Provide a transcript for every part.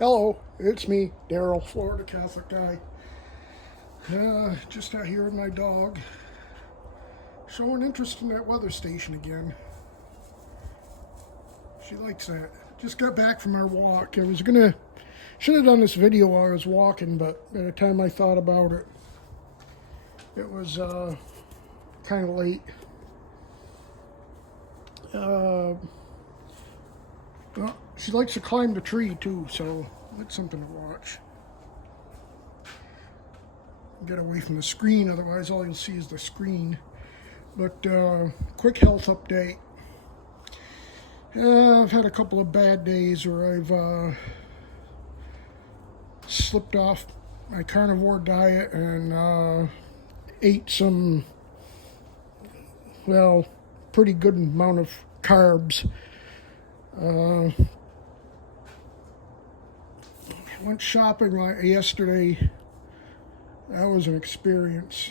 Hello, it's me, Daryl, Florida Catholic guy. Just out here with my dog, showing interest in that weather station again. She likes that. Just got back from our walk. Should have done this video while I was walking, but by the time I thought about it, it was kind of late. Well, she likes to climb the tree too, so that's something to watch. Get away from the screen, otherwise all you'll see is the screen. But quick health update. I've had a couple of bad days where I've slipped off my carnivore diet and ate some, well, pretty good amount of carbs. Went shopping yesterday. That was an experience.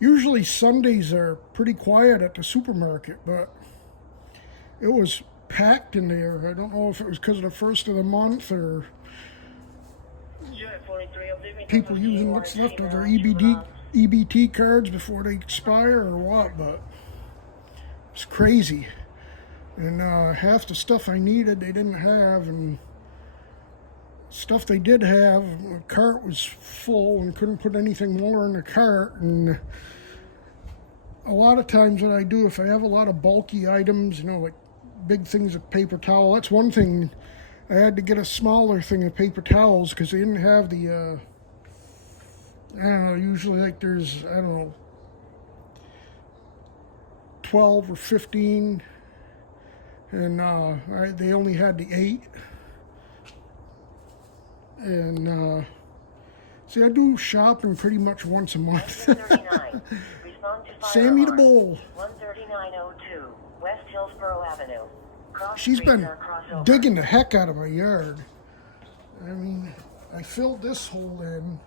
Usually Sundays are pretty quiet at the supermarket, but it was packed in there. I don't know if it was because of the first of the month or people using what's left of their EBT cards before they expire or what, but it's crazy. And half the stuff I needed they didn't have, and stuff they did have, the cart was full and couldn't put anything more in the cart. And a lot of times what I do, if I have a lot of bulky items, like big things of paper towel, that's one thing. I had to get a smaller thing of paper towels because they didn't have the, I don't know, usually like there's, 12 or 15, and they only had the 8. And see, I do shopping pretty much once a month. Sammy the Bull. 13902 West Hillsborough Avenue. She's been digging the heck out of my yard. I mean, I filled this hole in.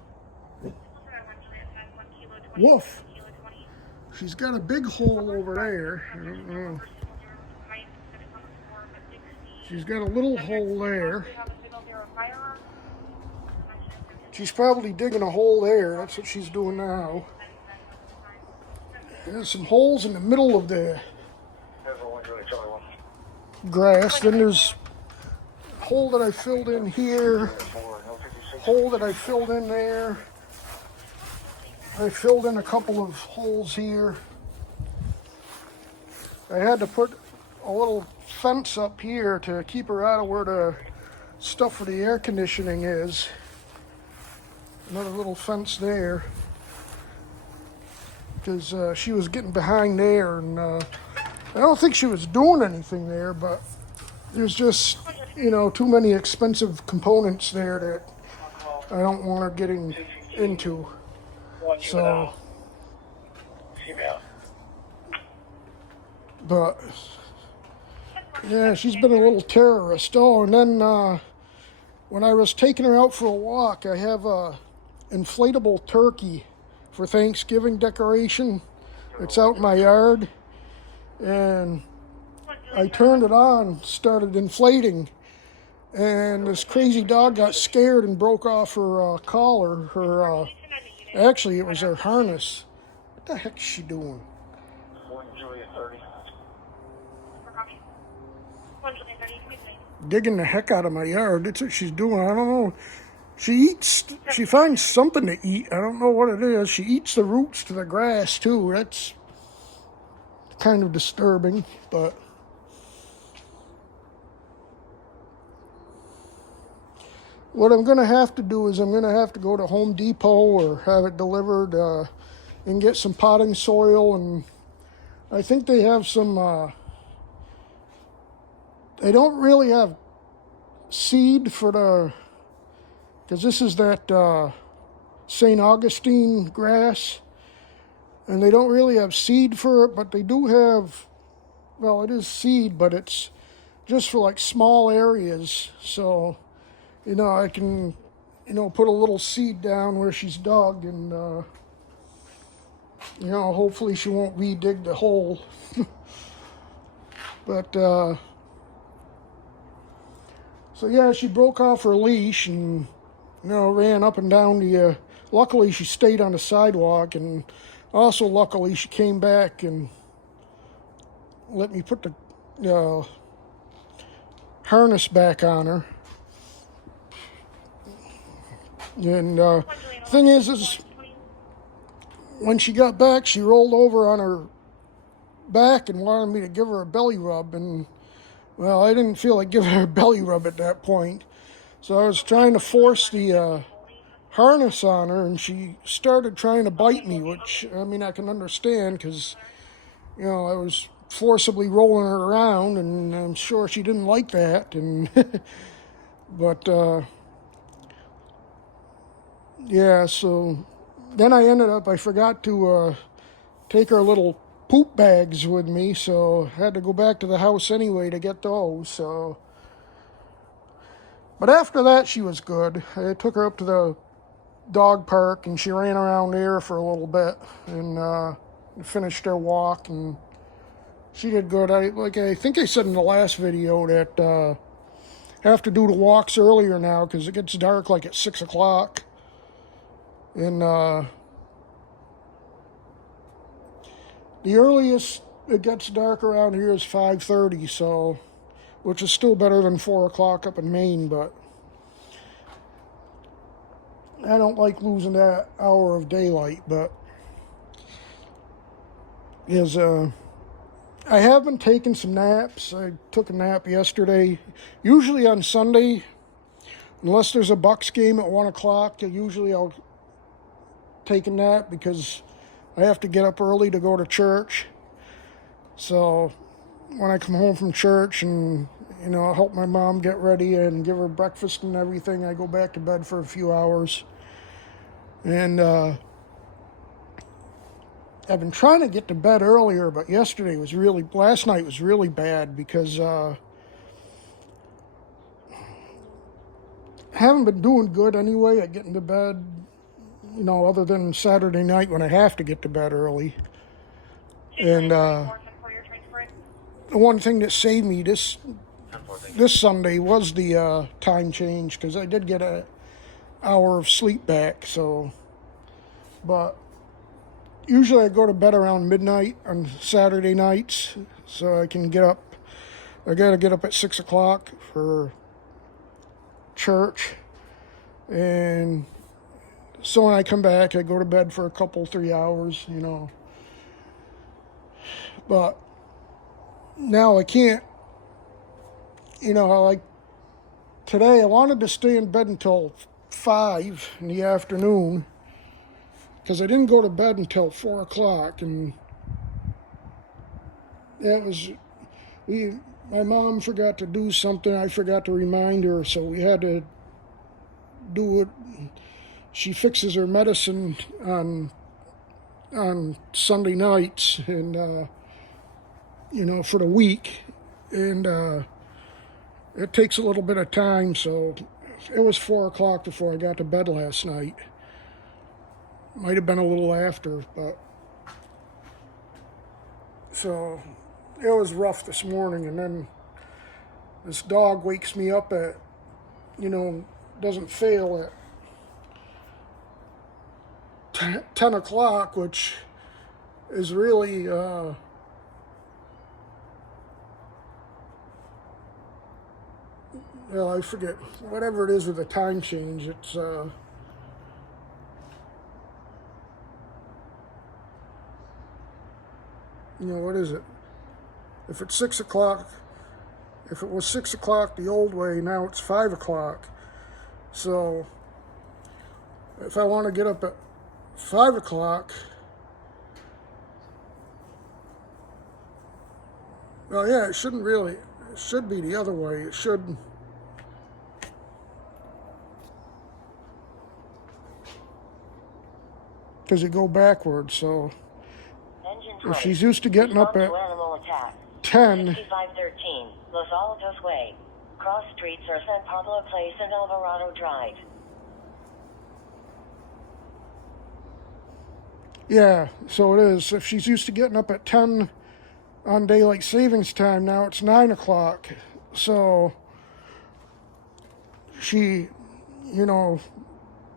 Woof. She's got a big hole over there. I don't know. She's got a little hole there. She's probably digging a hole there. That's what she's doing now. There's some holes in the middle of the grass. Then there's a hole that I filled in here. Hole that I filled in there. I filled in a couple of holes here. I had to put a little fence up here to keep her out of where the stuff for the air conditioning is. Another little fence there, because she was getting behind there, and I don't think she was doing anything there, but there's just, too many expensive components there that I don't want her getting into. So, but yeah, she's been a little terrorist. Oh, and then when I was taking her out for a walk, I have a inflatable turkey for Thanksgiving decoration. It's out in my yard, and I turned it on, started inflating, and this crazy dog got scared and broke off her collar. Actually, it was her harness. What the heck is she doing? Digging the heck out of my yard. That's what she's doing. I don't know. She finds something to eat. I don't know what it is. She eats the roots to the grass too. That's kind of disturbing, but what I'm going to have to do is I'm going to have to go to Home Depot or have it delivered and get some potting soil. And I think they have some, they don't really have seed for because this is that St. Augustine grass, and they don't really have seed for it, but they do have, well, it is seed, but it's just for like small areas. So, I can, put a little seed down where she's dug, and, hopefully she won't re-dig the hole. But, So yeah, she broke off her leash and, ran up and down the, luckily she stayed on the sidewalk, and also luckily she came back and let me put the harness back on her. And thing is when she got back, she rolled over on her back and wanted me to give her a belly rub, and well, I didn't feel like giving her a belly rub at that point. So I was trying to force the harness on her, and she started trying to bite me, which, I mean, I can understand because, I was forcibly rolling her around, and I'm sure she didn't like that. And but yeah, so then I forgot to take her little poop bags with me, so I had to go back to the house anyway to get those. So, but after that, she was good. I took her up to the dog park, and she ran around there for a little bit, and finished her walk, and she did good. I think I said in the last video that I have to do the walks earlier now because it gets dark like at 6 o'clock, and the earliest it gets dark around here is 5:30, so, which is still better than 4 o'clock up in Maine, but I don't like losing that hour of daylight. But I have been taking some naps. I took a nap yesterday. Usually on Sunday, unless there's a Bucks game at 1 o'clock, usually I'll take a nap because I have to get up early to go to church. So when I come home from church and, I help my mom get ready and give her breakfast and everything, I go back to bed for a few hours. And I've been trying to get to bed earlier, but last night was really bad because I haven't been doing good anyway at getting to bed, other than Saturday night when I have to get to bed early. And the one thing that saved me this Sunday was the time change, because I did get an hour of sleep back. So, but usually I go to bed around midnight on Saturday nights, so I can get up. I gotta get up at 6 o'clock for church, and so when I come back, I go to bed for a couple, 3 hours, But now I can't, like today I wanted to stay in bed until 5 in the afternoon because I didn't go to bed until 4 o'clock, and that was, my mom forgot to do something. I forgot to remind her, so we had to do it. She fixes her medicine on Sunday nights, and for the week, and it takes a little bit of time. So it was 4 o'clock before I got to bed last night. Might have been a little after, but so it was rough this morning. And then this dog wakes me up at, doesn't fail at 10 o'clock, which is really I forget, whatever it is with the time change, it's what is it? If it's 6 o'clock, if it was 6 o'clock the old way, now it's 5 o'clock. So if I want to get up at 5 o'clock, well, yeah, it should be the other way. It should, because it go backwards. So if she's used to getting up at 10, 6513 Los Altos Way, cross streets are San Pablo Place and Alvarado Drive. yeah, so it is. If she's used to getting up at 10 on daylight savings time, now it's 9 o'clock. So she, you know,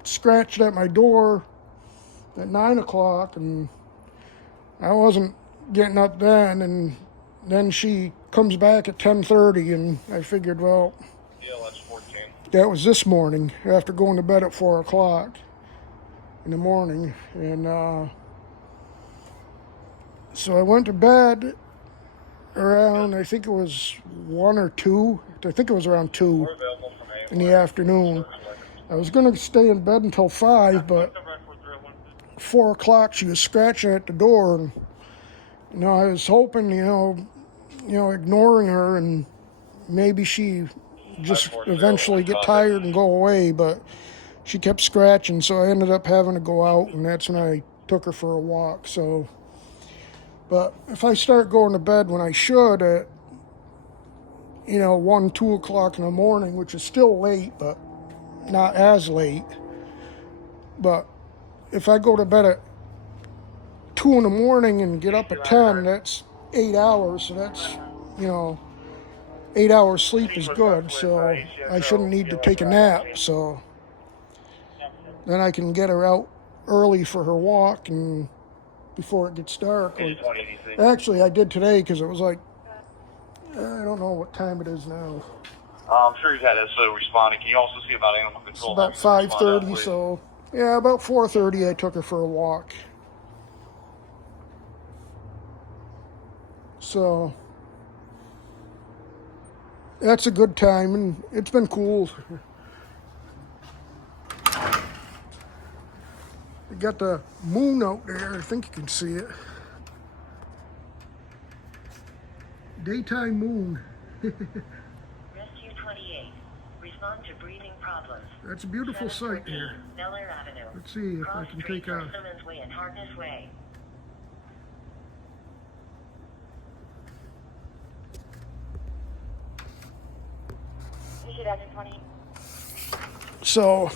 scratched at my door at 9 o'clock, and I wasn't getting up then, and then she comes back at 10:30, and I figured, well, that was this morning after going to bed at 4 o'clock in the morning, and so I went to bed around, I think it was 1 or 2, I think it was around 2 in the afternoon. I was going to stay in bed until 5, but 4 o'clock she was scratching at the door, and I was hoping, ignoring her, and maybe she just eventually get tired and go away, but she kept scratching, so I ended up having to go out, and that's when I took her for a walk. So, but if I start going to bed when I should at 1, 2 o'clock in the morning, which is still late, but not as late, but if I go to bed at 2 in the morning and get up at 10, that's 8 hours, so that's 8 hours sleep is good, so I shouldn't need to take a nap. So then I can get her out early for her walk and before it gets dark. Actually, I did today because it was like, I don't know what time it is now. I'm sure you've had SO responding. Can you also see about animal It's control? about 5:30, so yeah, about 4:30 I took her for a walk. So that's a good time, and it's been cool. You got the moon out there. I think you can see it. Daytime moon. Rescue 28. Respond to breathing problems. That's a beautiful sight 714 there. Bel Air Avenue. Let's see if I Cross can Street take a... Simmons Way and Harkness Way. So,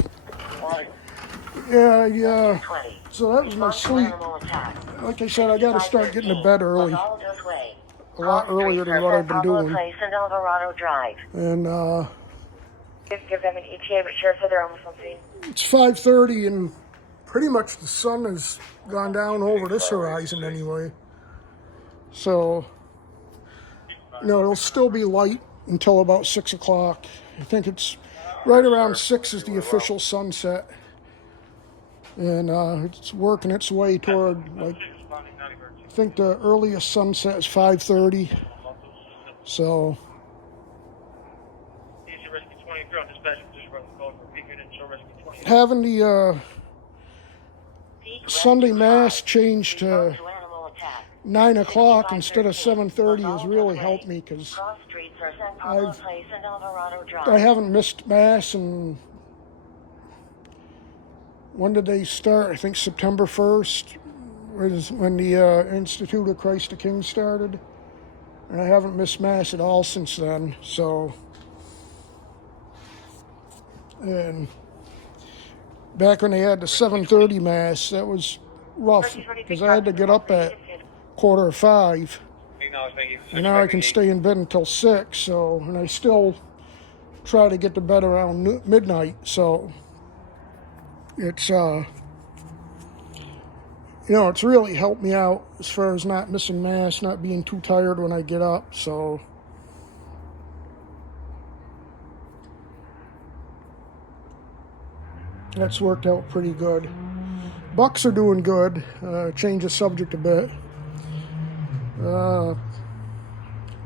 yeah. 20. So that was my sleep. Like I said, I got to start getting to bed early. A lot earlier than what I've been doing. Place and Alvarado Drive. And Give them an ETA, but sure for their almost on scene. it's 5:30, and pretty much the sun has gone down over this horizon anyway. So, it'll still be light until about 6 o'clock. I think it's right around 6 is the official sunset. And it's working its way toward, like, I think the earliest sunset is 5:30. So, having the Sunday Mass changed to 9 o'clock instead of 7:30 has really helped me, because I haven't missed Mass, and when did they start? I think September 1st was when the Institute of Christ the King started, and I haven't missed Mass at all since then. So, and back when they had the 7:30 Mass, that was rough, because I had to get up at 4:45. And now I can stay in bed until 6, so, and I still try to get to bed around midnight, so it's, it's really helped me out as far as not missing Mass, not being too tired when I get up, so. That's worked out pretty good. Bucks are doing good. Change the subject a bit.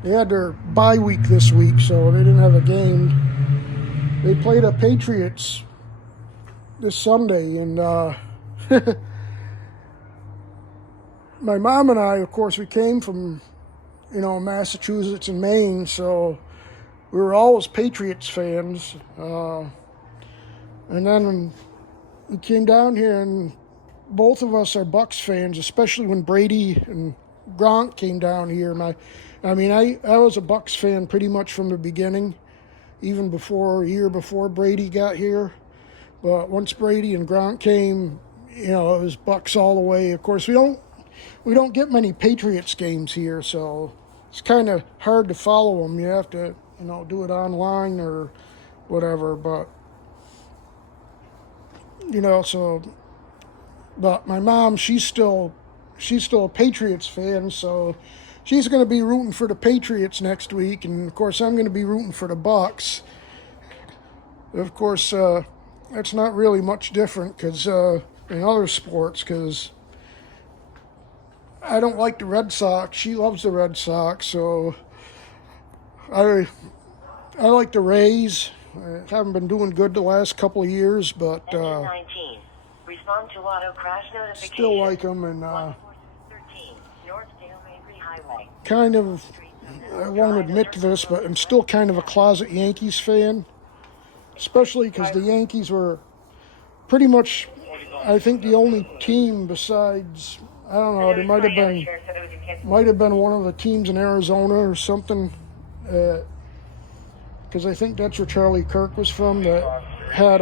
They had their bye week this week, so they didn't have a game. They played the Patriots this Sunday, and my mom and I, of course, we came from, Massachusetts and Maine, so we were always Patriots fans. And then we came down here, and both of us are Bucks fans, especially when Brady and Gronk came down here. I was a Bucks fan pretty much from the beginning, even a year before Brady got here. But once Brady and Gronk came, it was Bucks all the way. Of course, we don't get many Patriots games here, so it's kind of hard to follow them. You have to, do it online or whatever. But so, but my mom, she's still a Patriots fan, so she's going to be rooting for the Patriots next week, and of course I'm going to be rooting for the Bucks. Of course, that's not really much different because in other sports, because I don't like the Red Sox. She loves the Red Sox, so I like the Rays. I haven't been doing good the last couple of years, but Engine 19. Respond to auto crash notification. still like them, and 13 North Dale Mabry Highway. kind of, I won't admit to this, but I'm still kind of a closet Yankees fan, especially because the Yankees were pretty much, I think, the only team besides, I don't know, there might have been one of the teams in Arizona or something, because I think that's where Charlie Kirk was from, that had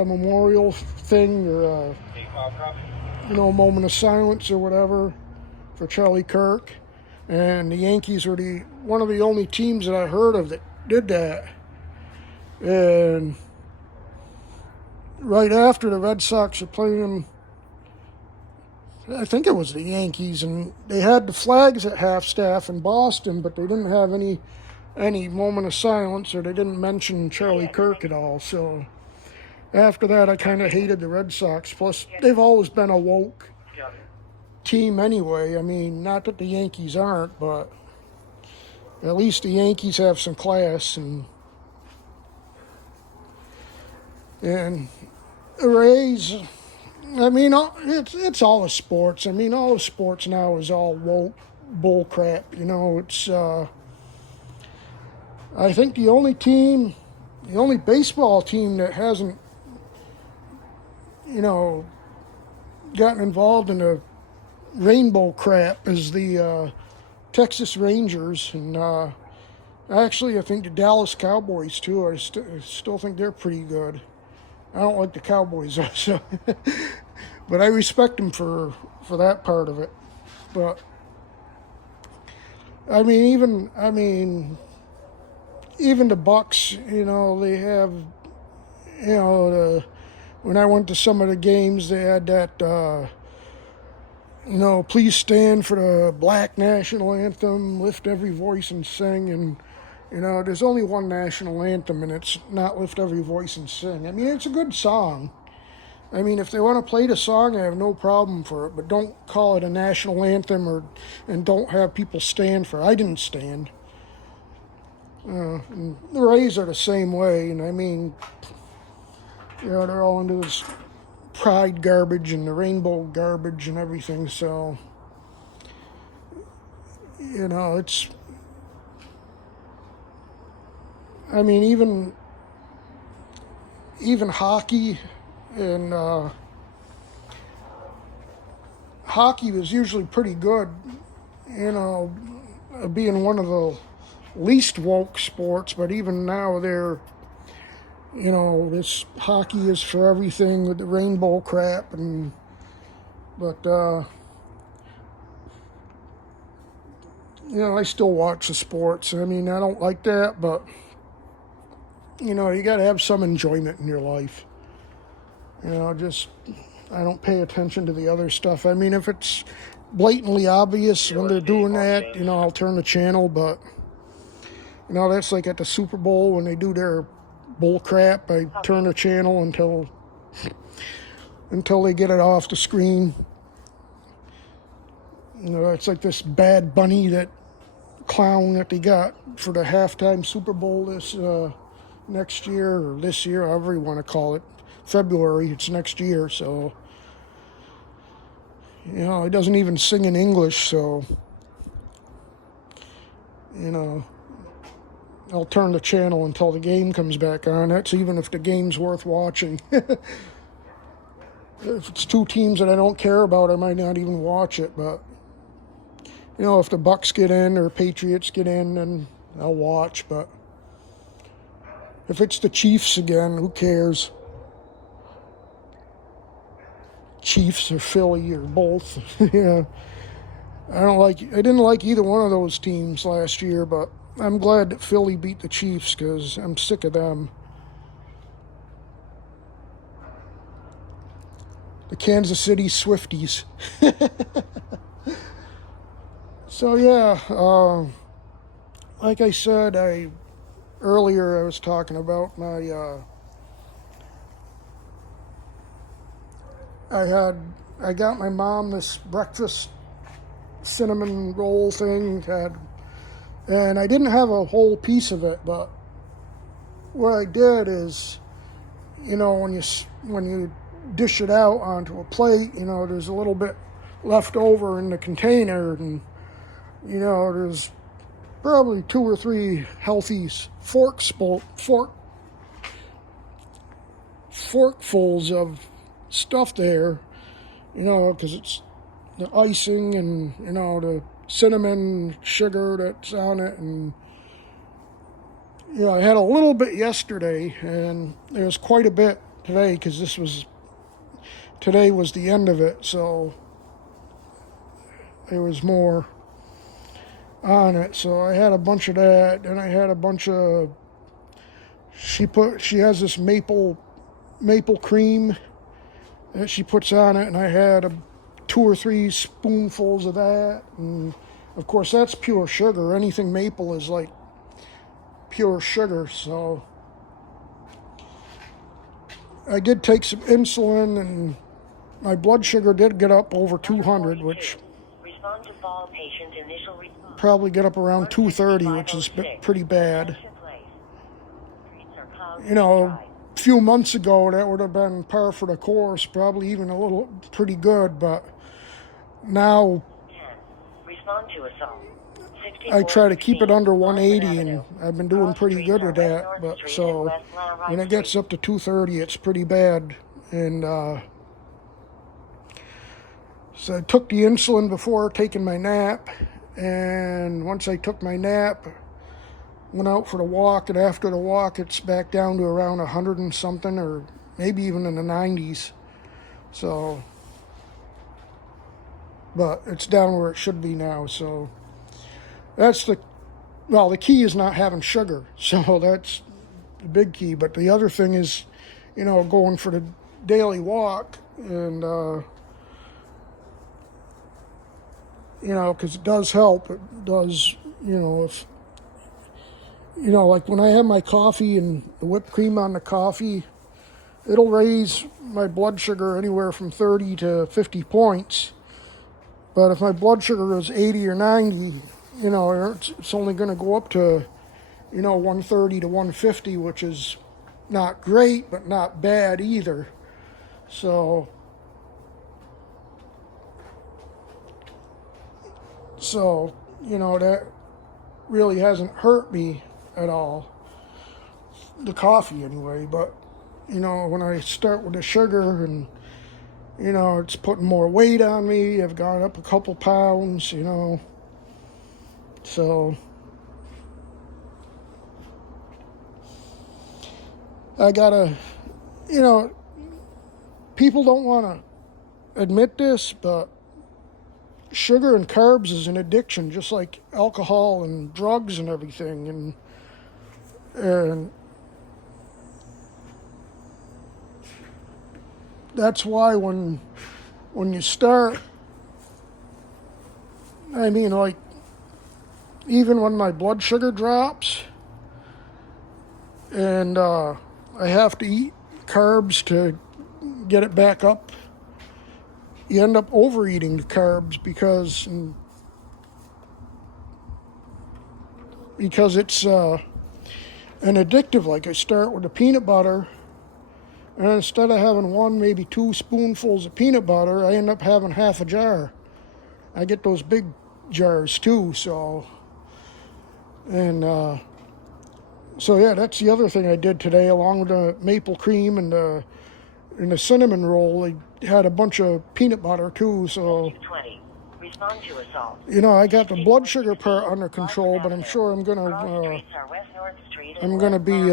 a memorial thing, or a moment of silence or whatever for Charlie Kirk. And the Yankees were one of the only teams that I heard of that did that. And right after, the Red Sox were playing, I think it was the Yankees, and they had the flags at half-staff in Boston, but they didn't have any moment of silence, or they didn't mention Charlie Kirk at all. So after that, I kind of hated the Red Sox. Plus, they've always been a woke team anyway. I mean, not that the Yankees aren't, but at least the Yankees have some class. And the Rays, I mean, it's all the sports. I mean, all the sports now is all woke bull crap. It's I think the only baseball team that hasn't gotten involved in the rainbow crap is the Texas Rangers, and actually I think the Dallas Cowboys too. I still think they're pretty good. I don't like the Cowboys also, but I respect them for that part of it. But I mean, even the Bucks, they have, when I went to some of the games, they had that, please stand for the Black National Anthem, lift every voice and sing. And, there's only one national anthem, and it's not Lift Every Voice and Sing. I mean, it's a good song. I mean, if they want to play the song, I have no problem for it, but don't call it a national anthem and don't have people stand for it. I didn't stand. And the Rays are the same way, and I mean, they're all into this pride garbage and the rainbow garbage and everything, so, it's, I mean, even hockey, and hockey was usually pretty good, being one of the least woke sports, but even now they're, this hockey is for everything with the rainbow crap, but I still watch the sports. I mean, I don't like that, but you got to have some enjoyment in your life. Just, I don't pay attention to the other stuff. I mean, if it's blatantly obvious when they're doing that, I'll turn the channel, but that's like at the Super Bowl when they do their bull crap. I turn the channel until they get it off the screen. It's like this Bad Bunny, that clown that they got for the halftime Super Bowl this next year, or this year, however you want to call it. February, it's next year, so he doesn't even sing in English, so I'll turn the channel until the game comes back on. That's even if the game's worth watching. If it's two teams that I don't care about, I might not even watch it. But, if the Bucks get in or Patriots get in, then I'll watch. But if it's the Chiefs again, who cares? Chiefs or Philly or both. I didn't like either one of those teams last year, but I'm glad that Philly beat the Chiefs because I'm sick of them. The Kansas City Swifties. So yeah, like I said, earlier I was talking about my I got my mom this breakfast cinnamon roll thing, and I didn't have a whole piece of it, but what I did is, when you dish it out onto a plate, there's a little bit left over in the container, and there's probably 2 or 3 healthy forkfuls of stuff there, because it's the icing and the cinnamon sugar that's on it, and I had a little bit yesterday, and there's quite a bit today because today was the end of it, so there was more on it. So I had a bunch of that, and I had a bunch of she has this maple cream that she puts on it, and I had 2 or 3 spoonfuls of that, and of course that's pure sugar. Anything maple is like pure sugar. So I did take some insulin, and my blood sugar did get up over 200, which Respond to fall patient initial response. probably get up around 230, which is pretty bad. A few months ago that would have been par for the course, probably even a little pretty good, but now 10. Respond to assault. I try to keep it under 180, and I've been doing pretty good with that. But so when it gets up to 230, it's pretty bad. And so I took the insulin before taking my nap, and once I took my nap, went out for the walk, and after the walk, it's back down to around 100 and something, or maybe even in the 90s. So, but it's down where it should be now. So that's the key is not having sugar. So that's the big key. But the other thing is, going for the daily walk, and because it does help. It does, if like when I have my coffee and the whipped cream on the coffee, it'll raise my blood sugar anywhere from 30 to 50 points. But if my blood sugar is 80 or 90, it's only going to go up to, 130 to 150, which is not great, but not bad either. So that really hasn't hurt me at all, the coffee anyway. But when I start with the sugar, and it's putting more weight on me, I've gone up a couple pounds, so I gotta, people don't want to admit this, but sugar and carbs is an addiction, just like alcohol and drugs and everything. And that's why when you start, like, even when my blood sugar drops and I have to eat carbs to get it back up, you end up overeating the carbs because it's an addictive. Like, I start with the peanut butter, and instead of having 1, maybe 2 spoonfuls of peanut butter, I end up having half a jar. I get those big jars too, so yeah, that's the other thing I did today, along with the maple cream and the cinnamon roll. I had a bunch of peanut butter too, so 20. Respond to assault. I got the blood sugar part under control, but I'm sure I'm gonna be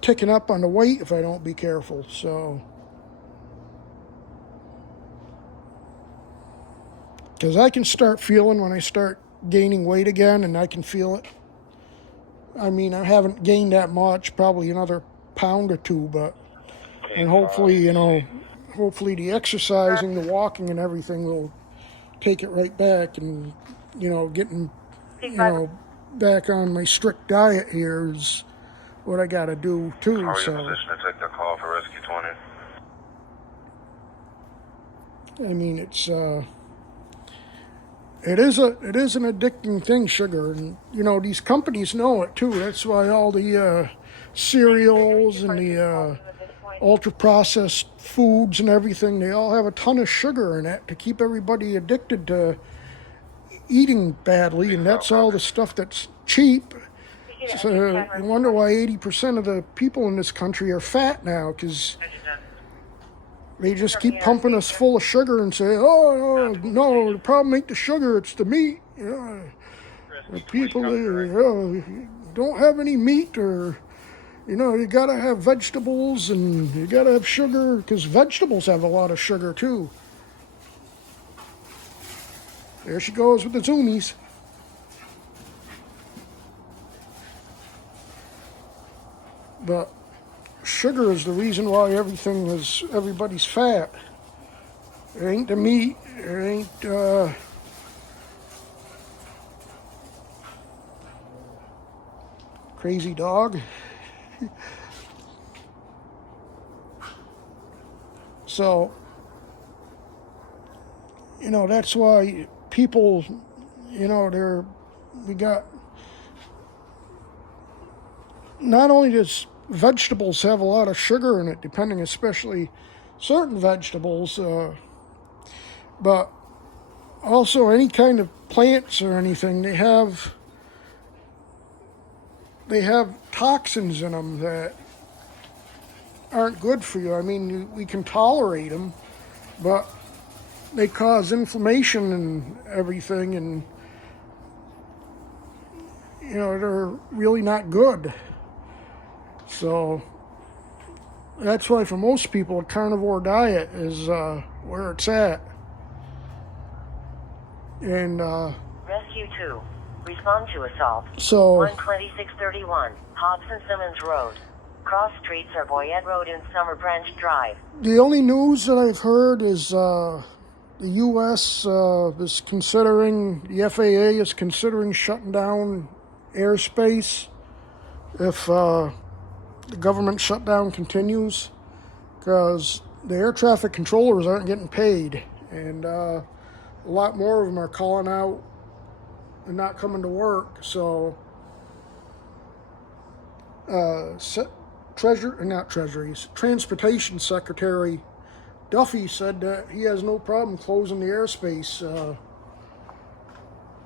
ticking up on the weight if I don't be careful. So Because I can start feeling when I start gaining weight again, and I can feel it. I mean, I haven't gained that much, probably another pound or two, but, and hopefully, you know, hopefully the exercising, the walking and everything will take it right back, and, you know, getting, you know, back on my strict diet here is what I got to do too. How are you So, position to take the call for Rescue 20? I mean, it is an addicting thing, sugar, and you know these companies know it too. That's why all the cereals and the ultra processed foods and everything, they all have a ton of sugar in it to keep everybody addicted to eating badly, and that's all the stuff that's cheap. So you wonder why 80% of the people in this country are fat now, because they just keep pumping us full of sugar and say, oh, no, the problem ain't the sugar, it's the meat. You know, the people don't have any meat, or, you know, you got to have vegetables and you got to have sugar, because vegetables have a lot of sugar too. There she goes with the zoomies. But sugar is the reason why everybody's fat. It ain't the meat. It ain't crazy dog. So, you know, that's why people, you know, we got, not only does vegetables have a lot of sugar in it, depending especially certain vegetables, but also any kind of plants or anything, they have toxins in them that aren't good for you. I mean, we can tolerate them, but they cause inflammation and everything, and you know, they're really not good. So that's why for most people a carnivore diet is where it's at. And Rescue 2. Respond to assault. so 12631, Hobson Simmons Road. Cross streets are Boyette Road and Summer Branch Drive. the only news that I've heard is the U.S. Is considering, the FAA is considering shutting down airspace if the government shutdown continues, because the air traffic controllers aren't getting paid, and a lot more of them are calling out and not coming to work. So Transportation Secretary Duffy said that he has no problem closing the airspace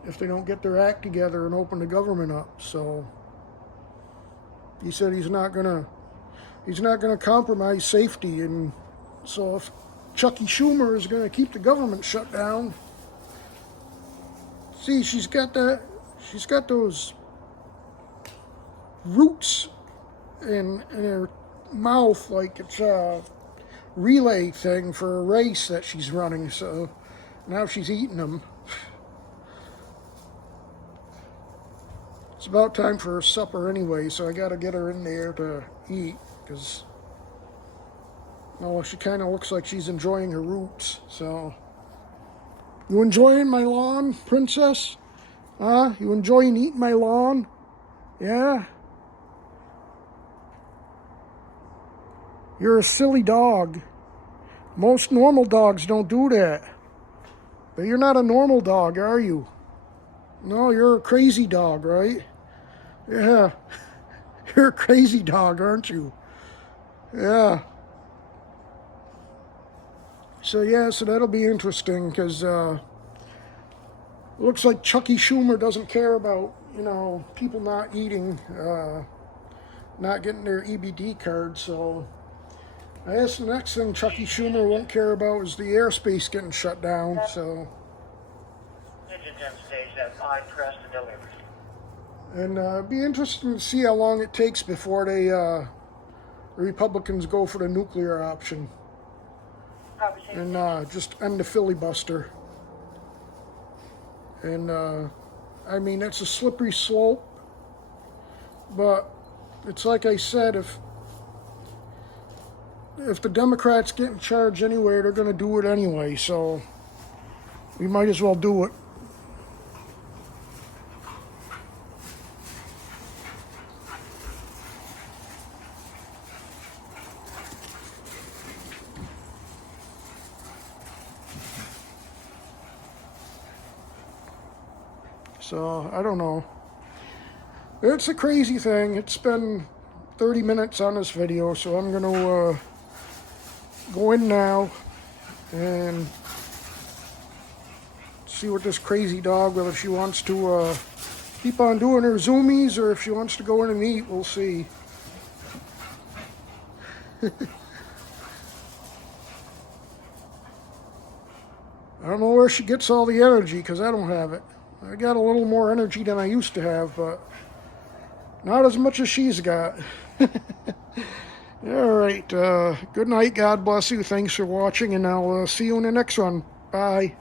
if they don't get their act together and open the government up. So he said he's not gonna compromise safety, and so if Chucky Schumer is gonna keep the government shut down, see, she's got those roots in her mouth like it's a relay thing for a race that she's running, so now she's eating them. It's about time for her supper anyway, so I gotta get her in there to eat, because, well, she kind of looks like she's enjoying her roots. So, you enjoying my lawn, princess? Huh? You enjoying eating my lawn? Yeah? You're a silly dog. Most normal dogs don't do that. But you're not a normal dog, are you? No, you're a crazy dog, right? Yeah. You're a crazy dog, aren't you? Yeah. So that'll be interesting, because looks like Chucky Schumer doesn't care about, you know, people not eating, not getting their EBD card. So I guess the next thing Chucky Schumer won't care about is the airspace getting shut down. So. Stage at 5 Preston delivery. And it'd be interesting to see how long it takes before the Republicans go for the nuclear option and just end the filibuster. And, I mean, it's a slippery slope. But it's like I said, if the Democrats get in charge anyway, they're going to do it anyway. So we might as well do it. So, I don't know. It's a crazy thing. It's been 30 minutes on this video, so I'm going to go in now and see what this crazy dog, whether she wants to keep on doing her zoomies or if she wants to go in and eat. We'll see. I don't know where she gets all the energy, because I don't have it. I got a little more energy than I used to have, but not as much as she's got. All right. Good night. God bless you. Thanks for watching, and I'll see you in the next one. Bye.